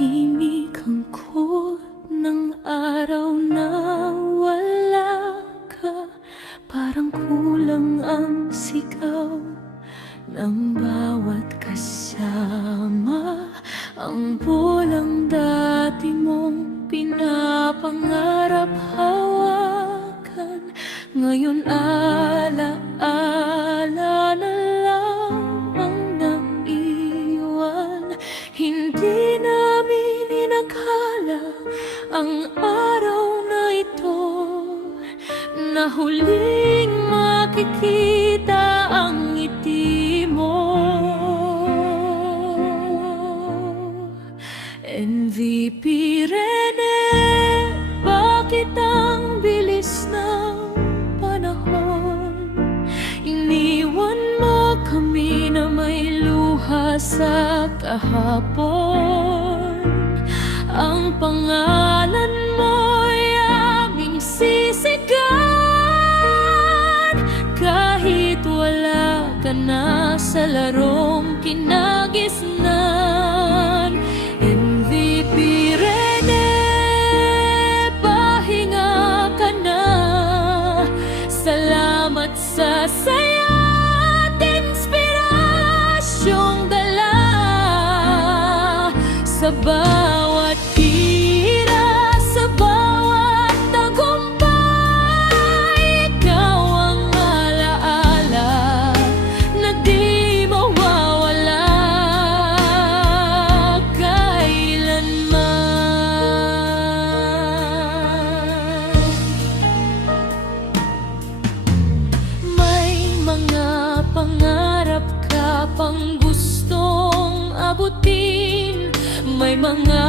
Tahimik ang cool ng araw na wala ka. Parang kulang ang sigaw ng bawat kasama. Ang bulang dati mong pinapangarap hawakan, ngayon alaala na lang ang naiwan. Hindi namin inakala ang araw na ito na huling makikita ang ngiti mo. MVP Rene, bakit ang bilis ng panahon? Iniwan mo kami na may luha sa kahapon. Ang pangalan mo'y aming sisigan, kahit wala ka na sa larong kinagisnan. MVP Rene, pahinga ka na. Salamat sa saya at inspirasyong dala. Sa bawat hira, sa bawat tagumpay, ikaw ang alaala na di mawawala kailanman. May mga pangarap ka pang gustong abutin, may mga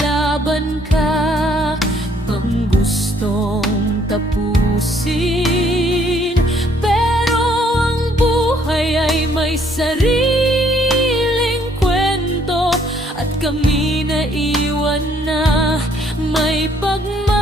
laban ka pang gustong tapusin. Pero ang buhay ay may sariling kwento, at kami na iwan na may pagmamahal.